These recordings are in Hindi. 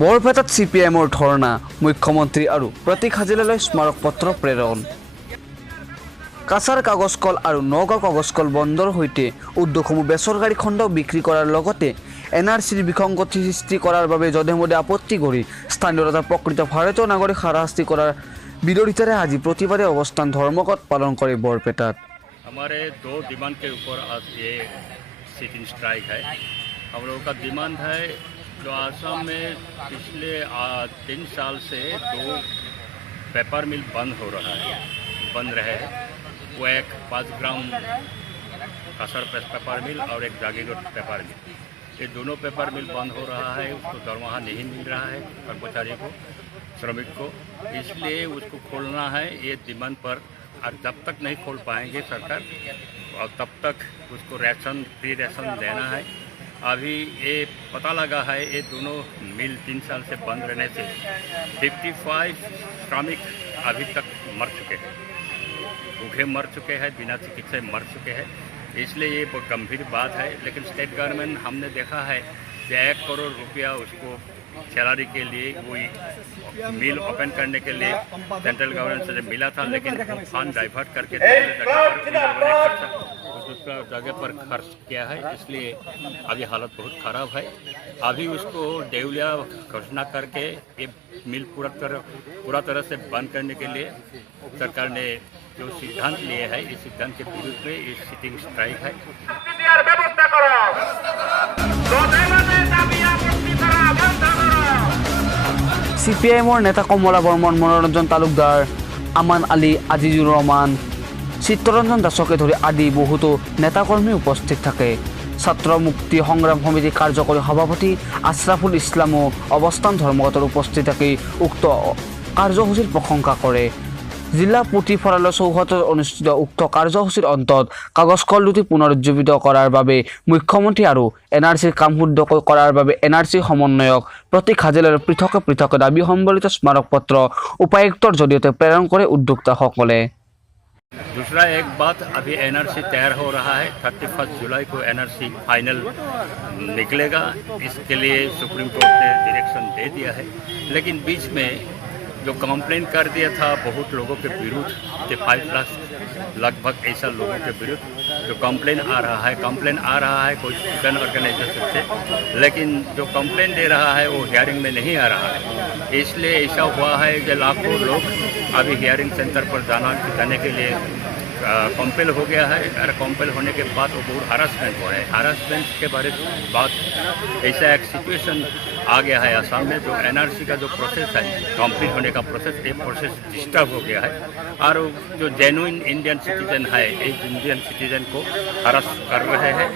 বৰপেটাত CPMৰ ধৰ্ণা, মুখ্যমন্ত্ৰী আৰু প্ৰতীক হাজেলালৈ স্মাৰক পত্ৰ প্ৰেৰণ। কাছাৰ কাগজ কল আৰু নগাঁও কাগজ কল বন্ধৰ সৈতে উদ্যোগসমূহ বেচৰকাৰী খণ্ডক বিক্ৰী কৰাৰ লগতে NRCৰ বিসংগতি সৃষ্টি কৰাৰ বাবে যধে-মধে আপত্তি কৰি স্থানীয় তথা প্ৰকৃত ভাৰতীয় নাগৰিক হাৰাশাস্তি কৰাৰ বিৰোধিতাৰে আজি প্ৰতিবাদী অৱস্থান ধৰ্মঘট পালন কৰে বৰপেটাত। हमारे 2 डिमांड के ऊपर आज ये सिटिंग स्ट्राइक है। हम लोगों का डिमांड है जो आसाम में पिछले 3 साल से 2 पेपर मिल बंद रहे हैं। वो एक 5 ग्राम कासर पेपर मिल और एक जागीरोड पेपर मिल, ये दोनों पेपर मिल बंद हो रहा है। उसको दरमाहा नहीं मिल रहा है कर्मचारी को, श्रमिक को, इसलिए उसको खोलना है ये डिमांड पर। और जब तक नहीं खोल पाएंगे सरकार और तब तक उसको राशन फ्री राशन देना है। अभी ये पता लगा है ये दोनों मिल 3 साल से बंद रहने से 55 श्रमिक अभी तक मर चुके हैं, भूखे मर चुके हैं, बिना चिकित्सा मर चुके हैं। इसलिए ये बहुत गंभीर बात है। लेकिन स्टेट गवर्नमेंट हमने देखा है कि 1 करोड़ रुपया उसको सैलरी के लिए वही मिल ओपन करने के लिए सेंट्रल गवर्नमेंट से मिला था, लेकिन फंड डाइवर्ट करके दूसरा जगह पर खर्च किया है। इसलिए अभी हालत बहुत ख़राब है। अभी उसको देवलिया घोषणा करके ये मिल पूरा तरह से बंद करने के लिए सरकार ने जो सिद्धांत लिए है, इस सिद्धांत के विरुद्ध में ये सिटिंग स्ट्राइक है। CPMৰ নেতা কমলা বৰ্মন, মনোৰঞ্জন তালুকদাৰ, আমান আলী, আজিজুৰ ৰহমান, চিত্তৰঞ্জন দাসকে ধৰি আদি বহুতো নেতাকৰ্মী উপস্থিত থাকে। ছাত্ৰ মুক্তি সংগ্ৰাম সমিতিৰ কাৰ্যকৰী সভাপতি আছৰাফুল ইছলামো অৱস্থান ধৰ্মঘটত উপস্থিত থাকি উক্ত কাৰ্যসূচীৰ প্ৰশংসা কৰে। জিলা পুথিভঁৰালৰ চৌহদত অনুষ্ঠিত উক্ত কাৰ্যসূচীৰ অন্তত কাগজ কল দুটি পুনৰুজ্জীৱিত কৰাৰ বাবে মুখ্যমন্ত্ৰী আৰু NRCৰ কাম শুদ্ধ কৰাৰ বাবে NRCৰ সমন্বয়ক প্ৰতীক হাজেলাৰ পৃথক দাবী সম্বলিত স্মাৰক পত্ৰ উপায়ুক্তৰ জৰিয়তে প্ৰেৰণ কৰে উদ্যোক্তাসকলে। दूसरा एक बात, अभी NRC तैयार हो रहा है। 31 जुलाई को NRC फाइनल निकलेगा। इसके लिए सुप्रीम कोर्ट ने डायरेक्शन दे दिया है। लेकिन बीच में जो कंप्लेन कर दिया था बहुत लोगों के विरुद्ध, कि 5 लाख लगभग ऐसा लोगों के विरुद्ध जो कंप्लेन आ रहा है कोई स्टूडेंट ऑर्गेनाइजेशन से, लेकिन जो कंप्लेन दे रहा है वो हियरिंग में नहीं आ रहा है। इसलिए ऐसा हुआ है कि लाखों लोग अभी हियरिंग सेंटर पर जाने के लिए कॉम्पेल हो गया है। और कॉम्पेल होने के बाद वो बहुत हरासमेंट हुआ है। हरासमेंट के बारे में बात, ऐसा एक सिचुएशन आ गया है आसाम में। जो NRC का जो प्रोसेस है कंप्लीट होने का प्रोसेस, ये प्रोसेस डिस्टर्ब हो गया है। और जो जेन्युइन इंडियन सिटीजन है, एक इंडियन सिटीजन को हरास कर रहे हैं।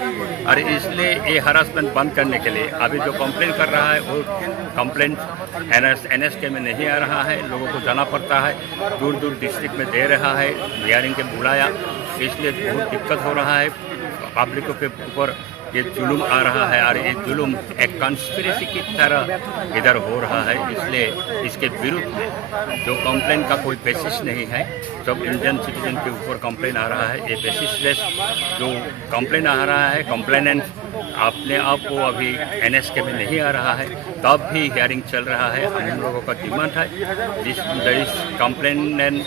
और इसलिए ये हरासमेंट बंद करने के लिए अभी जो कंप्लेन कर रहा है वो कंप्लेंट NSK में नहीं आ रहा है। लोगों को जाना पड़ता है, दूर डिस्ट्रिक्ट में दे रहा है, हियरिंग के बुलाया। इसलिए बहुत दिक्कत हो रहा है पब्लिकों के ऊपर। ये जुल्म आ रहा है और ये जुल्म एक कॉन्स्पिरेसी की तरह इधर हो रहा है। इसलिए इसके विरुद्ध में जो कंप्लेन का कोई बेसिस नहीं है, जब इंडियन सिटीजन के ऊपर कंप्लेन आ रहा है, ये बेसिसलेस जो कंप्लेन आ रहा है, कंप्लेनेंट अपने आप को अभी NSK में नहीं आ रहा है, तब भी हियरिंग चल रहा है। हम लोगों का डिमांड है जिस कंप्लेनेंट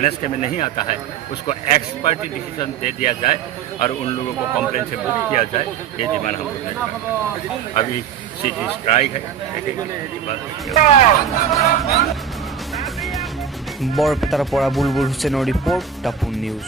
NSK में नहीं आता है उसको एक्सपर्टी डिसीजन दे दिया जाए और उन लोगों को कंप्लेन से मुक्त किया जाए। ये डिमांड हम लोग ने अभी सिटी स्ट्राइक है। बरपेटार পৰা বুলবুল হুছেইনৰ ৰিপৰ্ট, টাপুন নিউজ।